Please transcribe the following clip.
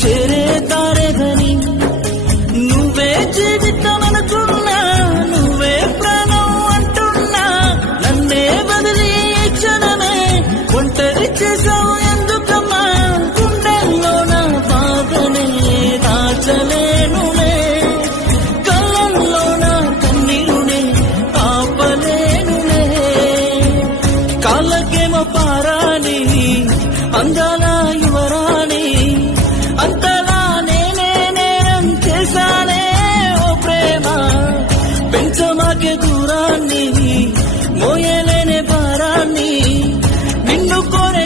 చేరే తారేదని నువ్వే జీవితం అనుకున్నా, నువ్వే ప్రాణం అంటున్నా, నన్నే బదిలీ క్షణమే ఒంటరి చేసావు ఎందుకమ్మా? గుండెల్లో నా బాధనే దాచలేనులే, కళ్ళల్లో నా కన్నీరునే ఆపలేనులే. కాళ్ళకేమో పారాని అందా